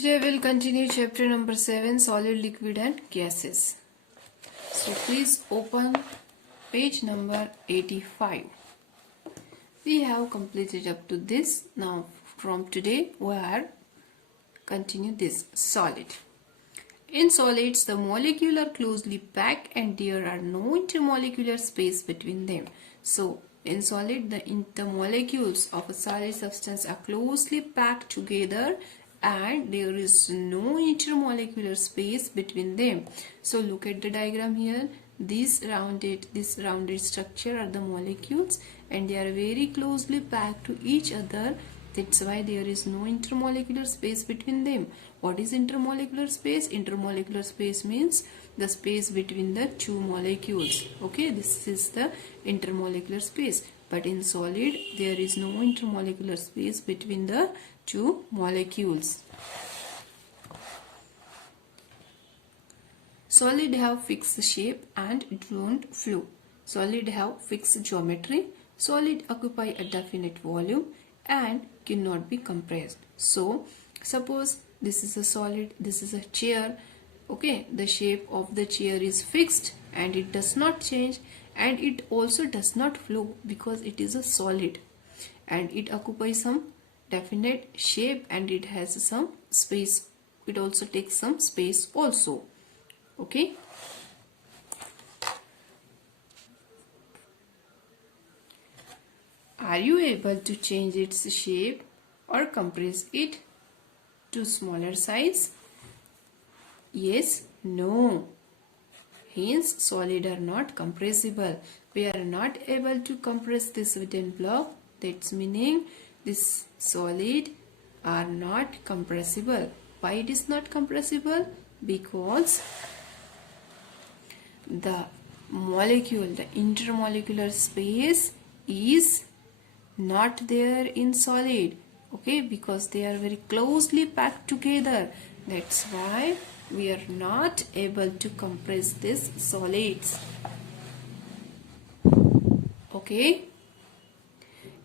Today we'll continue chapter number 7, solid, liquid and gases. So please open page number 85. We have completed up to this. Now from today we are continue this solid. In solids, the molecules are closely packed and there are no intermolecular space between them. So in solid, the molecules of a solid substance are closely packed together and there is no intermolecular space between them. So look at the diagram here. This rounded structure are the molecules and they are very closely packed to each other. That's why there is no intermolecular space between them. What is intermolecular space? Intermolecular space means the space between the two molecules. Okay, this is the intermolecular space. But in solid, there is no intermolecular space between the two molecules. Solid have fixed shape and don't flow. Solid have fixed geometry. Solid occupy a definite volume and cannot be compressed. So suppose this is a solid, this is a chair. Okay, the shape of the chair is fixed and it does not change, and it also does not flow because it is a solid, and it occupies some definite shape and it has some space. It also takes some space also. Okay. Are you able to change its shape or compress it to smaller size? Yes, no. Hence, solid are not compressible. We are not able to compress this wooden block. That's meaning this solid are not compressible. Why it is not compressible? Because the molecule, the intermolecular space is not there in solid. Okay, because they are very closely packed together. That's why we are not able to compress these solids. Okay.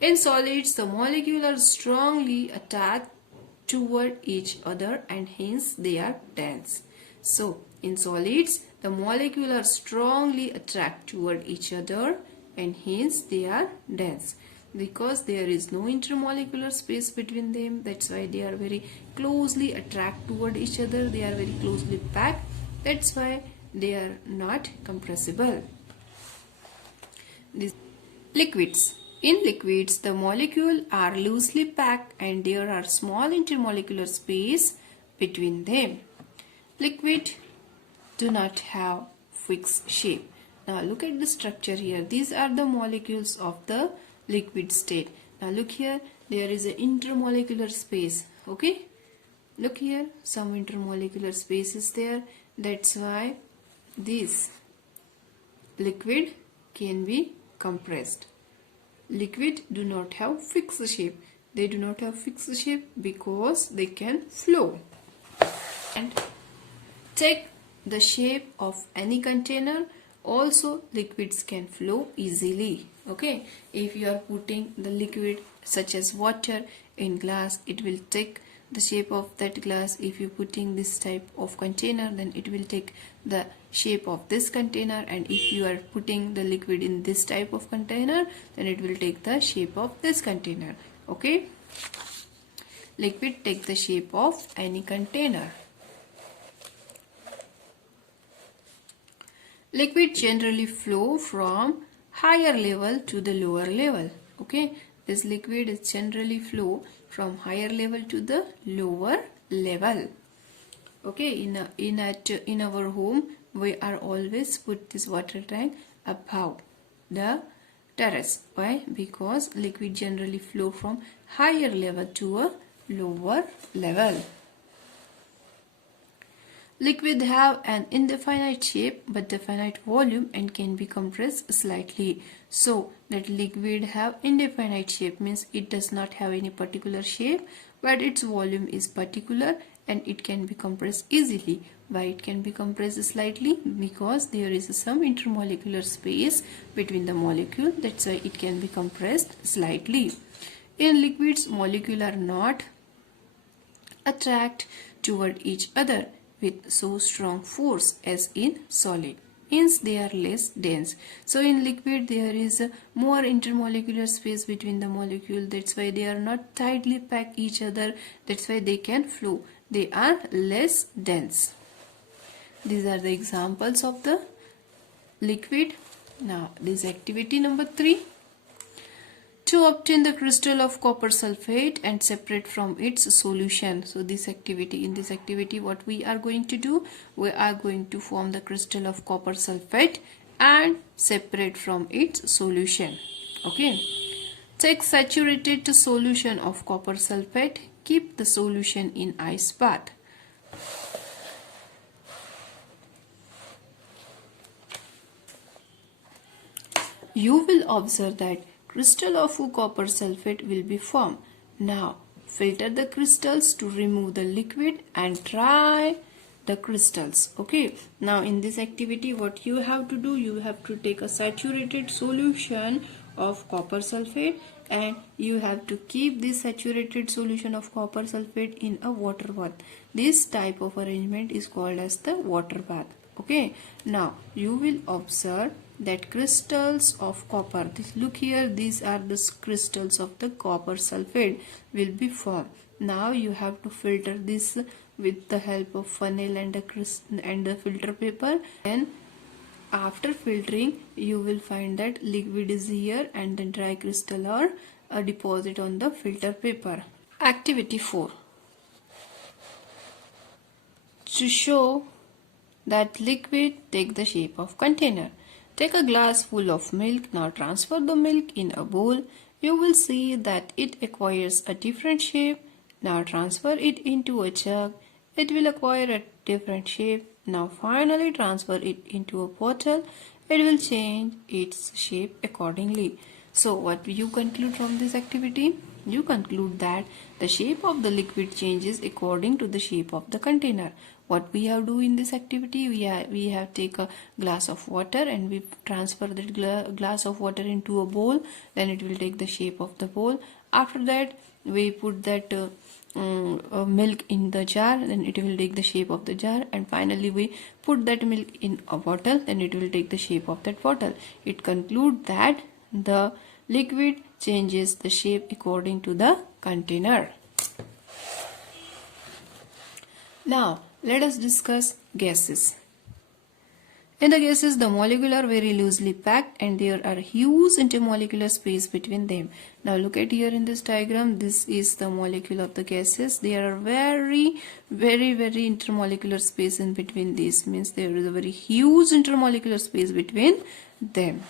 In solids, the molecules are strongly attached toward each other and hence they are dense. So, in solids, the molecules are strongly attracted toward each other and hence they are dense. Because there is no intermolecular space between them, that's why they are very closely attracted toward each other. They are very closely packed. That's why they are not compressible. These liquids. In liquids, the molecules are loosely packed and there are small intermolecular space between them. Liquid do not have fixed shape. Now look at the structure here. These are the molecules of the liquid state. Now look here, there is an intermolecular space. Okay, look here, some intermolecular space is there. That's why this liquid can be compressed. Liquid do not have fixed shape. They do not have fixed shape because they can flow and take the shape of any container. Also, liquids can flow easily. Okay, if you are putting the liquid such as water in glass, it will take the shape of that glass. If you putting this type of container, then it will take the shape of this container, and if you are putting the liquid in this type of container, then it will take the shape of this container. Okay, liquid take the shape of any container. Liquid generally flow from higher level to the lower level. Okay, this liquid is generally flow from higher level to the lower level. Okay, in our home, we are always put this water tank above the terrace. Why? Because liquid generally flow from higher level to a lower level. Liquid have an indefinite shape but definite volume and can be compressed slightly. So that liquid have indefinite shape means it does not have any particular shape, but its volume is particular and it can be compressed easily. Why it can be compressed slightly? Because there is some intermolecular space between the molecule. That's why it can be compressed slightly. In liquids, molecules are not attract toward each other with so strong force as in solid. Hence they are less dense. So in liquid there is more intermolecular space between the molecule. That's why they are not tightly packed each other. That's why they can flow. They are less dense. These are the examples of the liquid. Now this activity number 3. To obtain the crystal of copper sulfate and separate from its solution. So in this activity what we are going to do, we are going to form the crystal of copper sulfate and separate from its solution. Okay. Take saturated solution of copper sulfate, keep the solution in ice bath. You will observe that crystal of copper sulfate will be formed. Now filter the crystals to remove the liquid and dry the crystals. Okay. Now in this activity what you have to do, you have to take a saturated solution of copper sulfate and you have to keep this saturated solution of copper sulfate in a water bath. This type of arrangement is called as the water bath. Okay. Now you will observe that crystals of copper, look here, these are the crystals of the copper sulfate will be formed. Now you have to filter this with the help of funnel and the filter paper, and after filtering you will find that liquid is here and the dry crystal are a deposit on the filter paper. Activity 4. To show that liquid take the shape of container. Take a glass full of milk. Now transfer the milk in a bowl. You will see that it acquires a different shape. Now transfer it into a jug. It will acquire a different shape. Now finally transfer it into a bottle. It will change its shape accordingly. So what you conclude from this activity? You conclude that the shape of the liquid changes according to the shape of the container. What we have do in this activity, we have take a glass of water and we transfer that glass of water into a bowl. Then it will take the shape of the bowl. After that we put that milk in the jar, then it will take the shape of the jar, and finally we put that milk in a bottle, then it will take the shape of that bottle. It concludes that the liquid changes the shape according to the container. Now let us discuss gases. In the gases, the molecules are very loosely packed and there are huge intermolecular space between them. Now look at here in this diagram, this is the molecule of the gases. There are very intermolecular space in between these, means there is a very huge intermolecular space between them.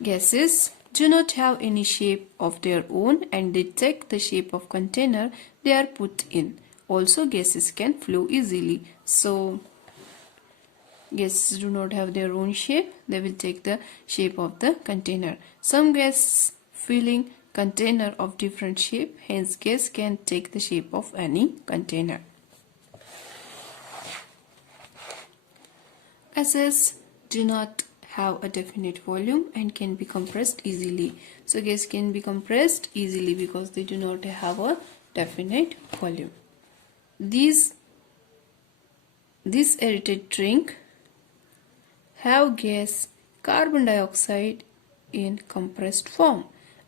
Gases do not have any shape of their own and they take the shape of container they are put in. Also gases can flow easily. So gases do not have their own shape, they will take the shape of the container. Some gas filling container of different shape, hence gas can take the shape of any container. Gases do not have a definite volume and can be compressed easily. So gas can be compressed easily because they do not have a definite volume. This aerated drink have gas carbon dioxide in compressed form.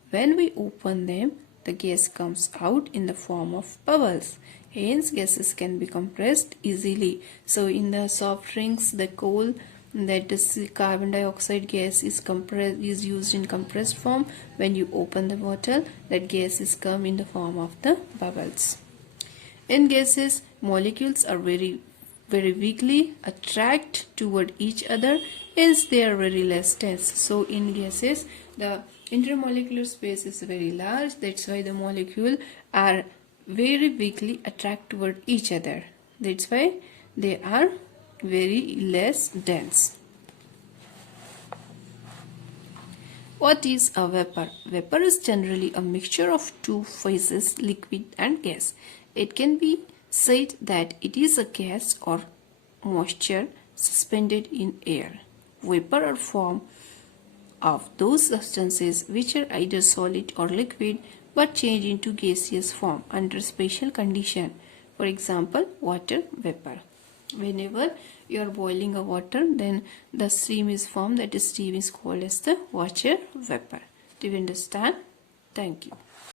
When we open them, the gas comes out in the form of bubbles. Hence, gases can be compressed easily. So, in the soft drinks, the coal, that is carbon dioxide gas is used in compressed form. When you open the bottle, that gas is come in the form of the bubbles. In gases, molecules are very weakly attract toward each other, hence they are very less dense. So in gases, the intermolecular space is very large. That's why the molecules are very weakly attract toward each other. That's why they are very less dense. What is a vapor? Vapor is generally a mixture of two phases, liquid and gas. It can be said that it is a gas or moisture suspended in air. Vapor are form of those substances which are either solid or liquid but change into gaseous form under special condition. For example, water vapor. Whenever you are boiling a water, then the steam is formed. That steam is called as the water vapor. Do you understand? Thank you.